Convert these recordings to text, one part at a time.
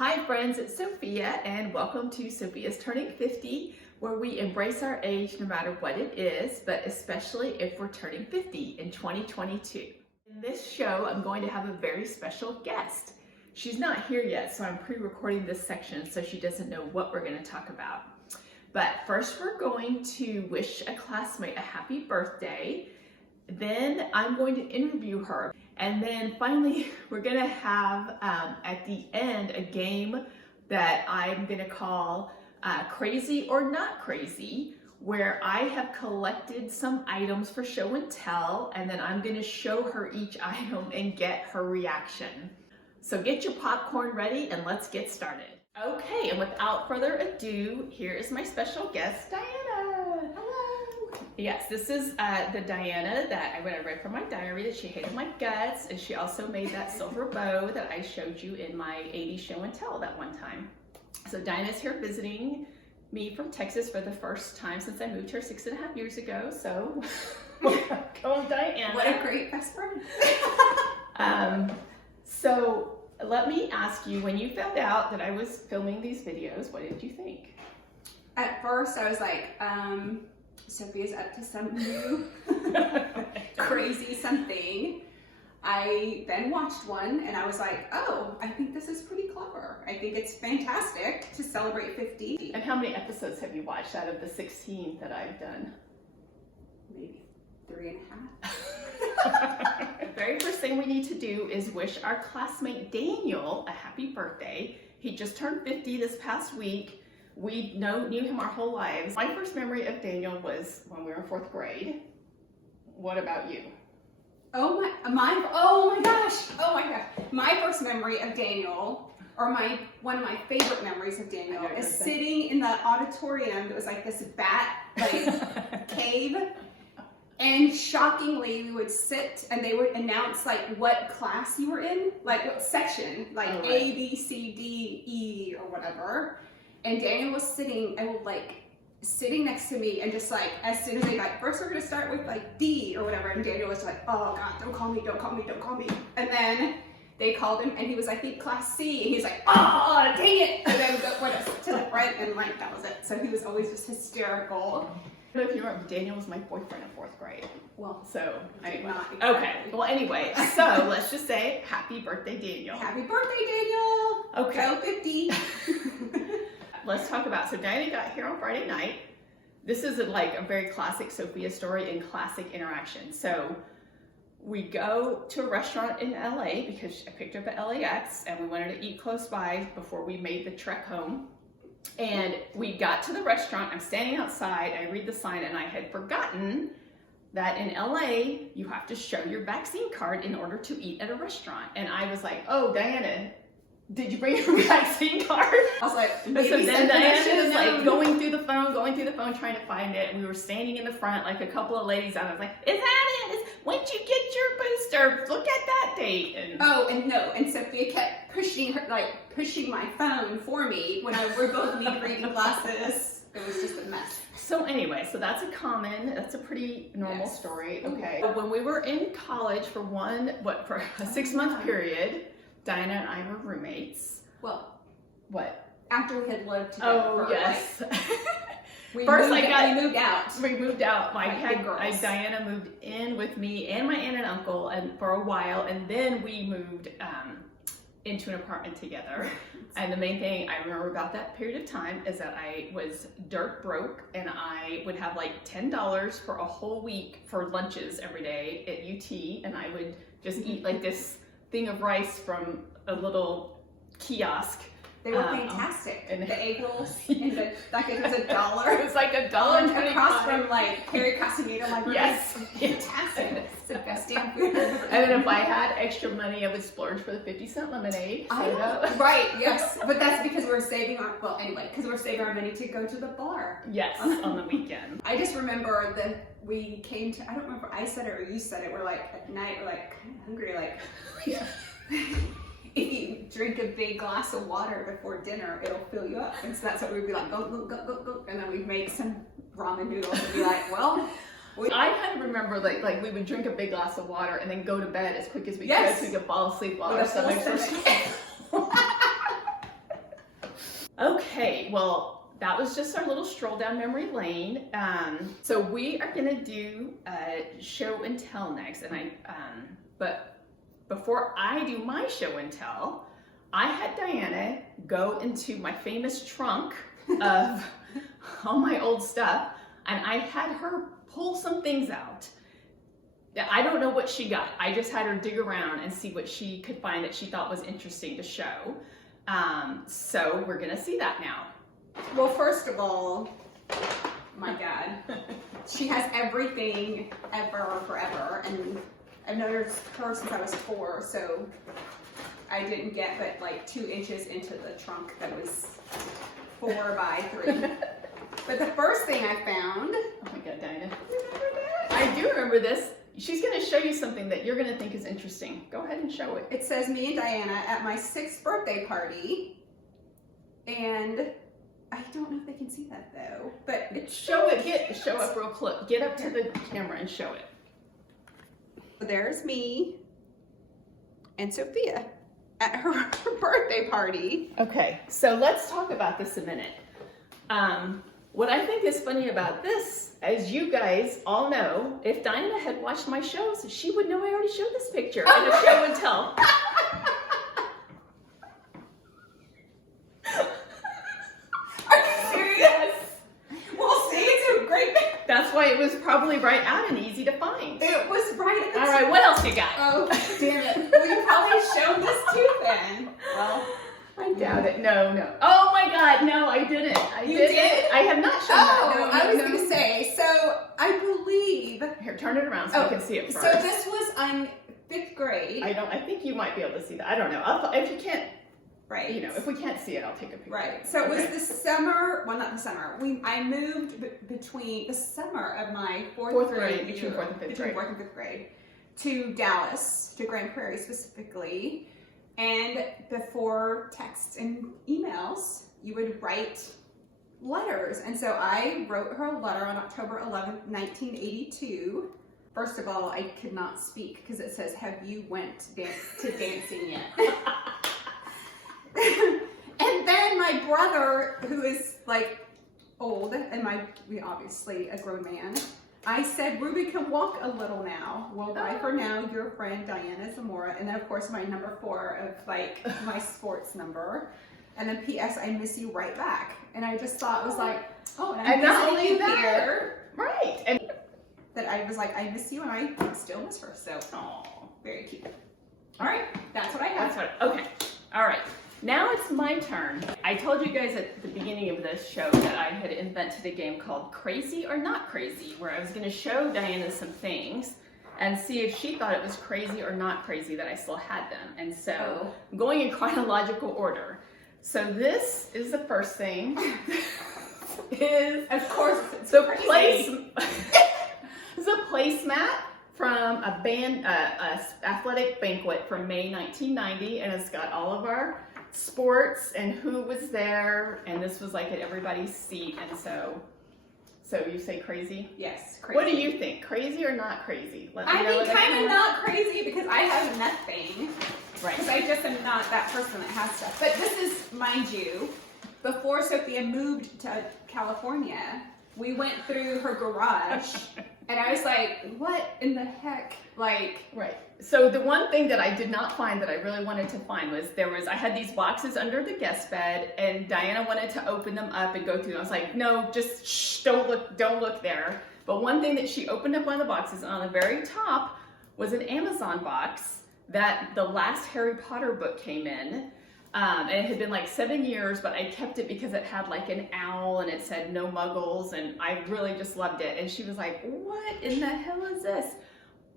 Hi friends, it's Sophia and welcome to Sophia's Turning 50, where we embrace our age no matter what it is, but especially if we're turning 50 in 2022. In this show, I'm going to have a very special guest. She's not here yet, so I'm pre-recording this section so she doesn't know what we're going to talk about. But first we're going to wish a classmate a happy birthday. Then I'm going to interview her. And then finally, we're gonna have at the end a game that I'm gonna call Crazy or Not Crazy, where I have collected some items for show and tell, and then I'm gonna show her each item and get her reaction. So get your popcorn ready and let's get started. Okay, and without further ado, here is my special guest, Diana. Yes, this is the Diana that I read from my diary that she hated my guts, and she also made that silver bow that I showed you in my 80s show and tell that one time. So Diana's here visiting me from Texas for the first time since I moved here 6.5 years ago. So welcome, Diana. What a great best friend. So let me ask you, when you found out that I was filming these videos, what did you think? At first I was like, Sophia's up to some new crazy something. I then watched one and I was like, oh, I think this is pretty clever. I think it's fantastic to celebrate 50. And how many episodes have you watched out of the 16 that I've done? Maybe 3.5. The very first thing we need to do is wish our classmate Daniel a happy birthday. He just turned 50 this past week. We knew him our whole lives. My first memory of Daniel was when we were in 4th grade. What about you? Oh my gosh. My first memory of Daniel, or one of my favorite memories of Daniel, is sitting in the auditorium. It was like this cave. And shockingly, we would sit and they would announce like what class you were in, like what section, like A, B, C, D, E, or whatever. And Daniel was sitting next to me, and just like, as soon as they first we're gonna start with like D or whatever, and Daniel was like, oh God, don't call me. And then they called him and he was like, I think class C, and he's like, oh, dang it. And then went to the front and like, that was it. So he was always just hysterical. But if you remember, Daniel was my boyfriend in 4th grade. Well, so anyway. Not exactly. Okay, well anyway, so let's just say happy birthday, Daniel. Happy birthday, Daniel. Okay. Go 50. Let's talk about, so Diana got here on Friday night. This is a very classic Sophia story and classic interaction. So we go to a restaurant in LA because I picked her up at LAX and we wanted to eat close by before we made the trek home. And we got to the restaurant, I'm standing outside, I read the sign, and I had forgotten that in LA, you have to show your vaccine card in order to eat at a restaurant. And I was like, oh, Diana, did you bring your vaccine card? I was like, so then Diana was like going through the phone, trying to find it. And we were standing in the front, like a couple of ladies, and I was like, is that it? When did you get your booster? Look at that date. And Sophia kept pushing my phone for me when we both need reading glasses. It was just a mess. So anyway, that's a pretty normal story. Okay. When we were in college for a 6-month period, Diana and I were roommates. Well, what? After we had lived together. Oh, yes. We moved out. We moved out. Diana moved in with me and my aunt and uncle and for a while, and then we moved into an apartment together. And the main thing I remember about that period of time is that I was dirt broke, and I would have like $10 for a whole week for lunches every day at UT, and I would just eat like this thing of rice from a little kiosk. They were fantastic. And the egg rolls, and it was $1. It was like $1.25. Across from Harry Castaneda Library. Yes. Fantastic. It's the best damn food. And then if I had extra money, I would splurge for the 50-cent lemonade. I know. Right, yes. But that's because we're saving our money to go to the bar. Yes, on the weekend. I just remember that we came to, I don't remember, I said it or you said it, we're like, at night, we're like kind of hungry, like, if you drink a big glass of water before dinner, it'll fill you up. And so that's what we'd be like, go. And then we'd make some ramen noodles and be like, well. I kind of remember like we would drink a big glass of water and then go to bed as quick as we could so we could fall asleep while our stomachs were Okay, well, that was just our little stroll down memory lane. So we are gonna do show and tell next, and but before I do my show and tell, I had Diana go into my famous trunk of all my old stuff, and I had her pull some things out. I don't know what she got. I just had her dig around and see what she could find that she thought was interesting to show. So we're gonna see that now. Well, first of all, my God, she has everything ever, forever, and I've known her since I was 4, so I didn't get but like 2 inches into the trunk that was 4 by 3. But the first thing I found. Oh my God, Diana. Remember that? I do remember this. She's going to show you something that you're going to think is interesting. Go ahead and show it. It says me and Diana at my 6th birthday party. And I don't know if they can see that though. But show up real close. Get up to the camera and show it. There's me and Sophia at her birthday party. Okay, so let's talk about this a minute. What I think is funny about this, as you guys all know, if Diana had watched my shows, she would know I already showed this picture in a show and tell. Are you serious? Yes. Well, see, it's a great picture. That's why it was probably right out and easy to find. It was right at the All right, what else you got? Oh, damn it. Well, you probably showed this too then. Well, I doubt it. No. Oh my God, no, I didn't. You did? I have not shown oh, that. No, I was no. going to say, so I believe. Here, turn it around so you can see it first. So this was on 5th grade. I think you might be able to see that. I don't know. If you can't, right. You know, if we can't see it, I'll take a picture. Right. So it was the summer, well, not the summer. I moved between the summer of my fourth grade between 4th and 5th grade. 4th and 5th grade, to Dallas, to Grand Prairie specifically. And before texts and emails, you would write letters. And so I wrote her a letter on October 11th, 1982. First of all, I could not speak because it says, "Have you went to dancing yet?" And then my brother, who is like old, and obviously a grown man, I said, "Ruby can walk a little now. Well, bye for now, your friend Diana Zamora." And then of course my number 4 of like my sports number. And then P.S. I miss you right back. And I just thought it was like, oh, and not I'm only visiting that, here. right? And That I was like, I miss you, and I still miss her. So, very cute. All right, that's what I have. Okay. All right. Now it's my turn. I told you guys at the beginning of this show that I had invented a game called Crazy or Not Crazy, where I was going to show Diana some things and see if she thought it was crazy or not crazy that I still had them. And so I'm going in chronological order. So this is the first thing. Is Of course, it's the crazy. It's a placemat from a athletic banquet from May 1990, and it's got all of our sports and who was there, and this was like at everybody's seat. And so you say crazy? Yes, crazy. What do you think? Crazy or not crazy? Let me I know think in the kind of comments. not crazy because I have nothing. Right. Because I just am not that person that has stuff. But this is, mind you, before Sophia moved to California, we went through her garage, and I was like, what in the heck? Like, right. So the one thing that I did not find that I really wanted to find was I had these boxes under the guest bed, and Diana wanted to open them up and go through them. I was like, no, just shh, don't look there. But one thing that she opened up one of the boxes, and on the very top was an Amazon box that the last Harry Potter book came in. And it had been like 7 years, but I kept it because it had like an owl and it said no muggles, and I really just loved it. And she was like, what in the hell is this?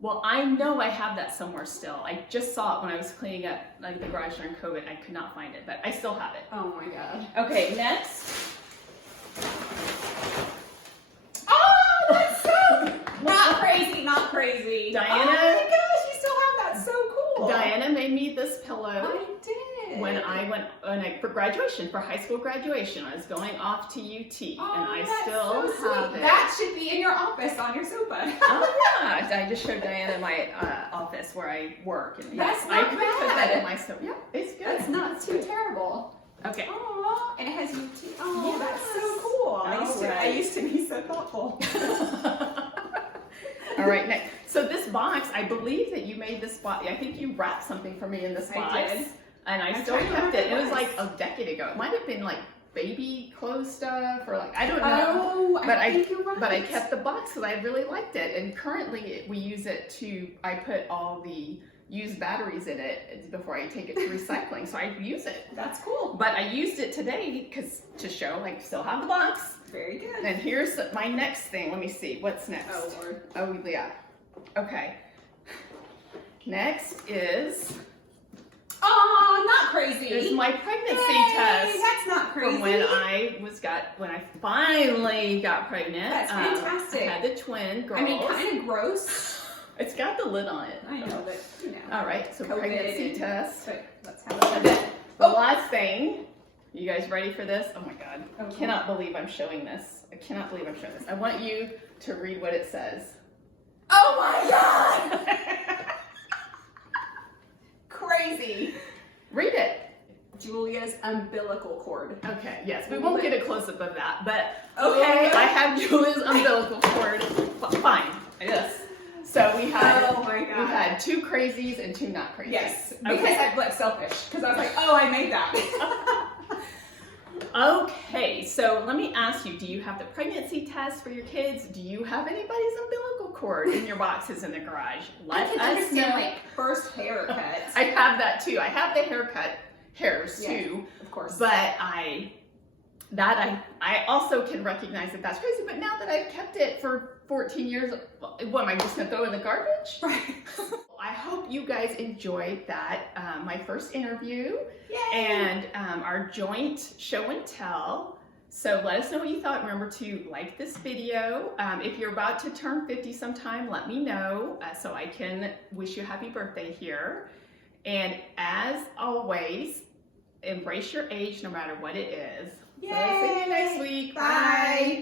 Well, I know I have that somewhere still. I just saw it when I was cleaning up like the garage during COVID. I could not find it, but I still have it. oh my God. Okay, next. Oh, that's so not crazy, not crazy. Diana. Oh my gosh, you still have that. So cool. Diana made me this pillow. I did. When I went for graduation, for high school graduation, I was going off to UT, and I that's still so have sweet. it. That should be in your office on your sofa. Oh yeah, I just showed Diana my office where I work, and That's yes, not I could put that bad. in my sofa. Yeah, it's good. That's not too terrible. Okay. Aww, and it has you too. Oh, Yes. that's so cool. I Alright. used to be so thoughtful. All right, next. So this box, I believe that you made this box. I think you wrapped something for me in this box. I did. And I still kept it. It was like a decade ago. It might have been like baby clothes stuff or like, I don't know. Oh, But I think you're right. But I kept the box because I really liked it. And currently we use it I put all the used batteries in it before I take it to recycling. So I use it. That's cool. But I used it today to show I still have the box. Very good. And here's my next thing. Let me see. What's next? Oh, Lord. Oh, yeah. Okay. Next is Not crazy. my pregnancy Yay, test. That's not crazy. From when I finally got pregnant. That's fantastic. I had the twin girls. I mean, kind of gross. It's got the lid on it. I know, but you know. All right, so COVID pregnancy and- test. But let's have And a then the last thing. You guys ready for this? Oh my God. I Okay. cannot believe I'm showing this. I cannot believe I'm showing this. I want you to read what it says. Oh my God! Crazy. Read it. Julia's umbilical cord. Okay, yes, we won't get a close-up of that, but Okay. I have Julia's umbilical cord. Fine, yes. So we had Oh my God. we had 2 crazies and 2 not crazies. Yes, because Okay. I'm like selfish. Because I was like, oh, I made that. Okay, so let me ask you, do you have the pregnancy test for your kids? Do you have anybody's umbilical cord in your boxes in the garage? I Let can us understand know. like first haircut. I have that too. I have the hairs Yes. too. Of course. But I also can recognize that that's crazy. But now that I've kept it for 14 years, what am I just gonna throw it in the garbage? Right. I hope you guys enjoyed that, my first interview Yay. and our joint show and tell. So let us know what you thought. Remember to like this video. If you're about to turn 50 sometime, let me know so I can wish you a happy birthday here. And as always, embrace your age no matter what it is. Yay. So see you next week. Bye.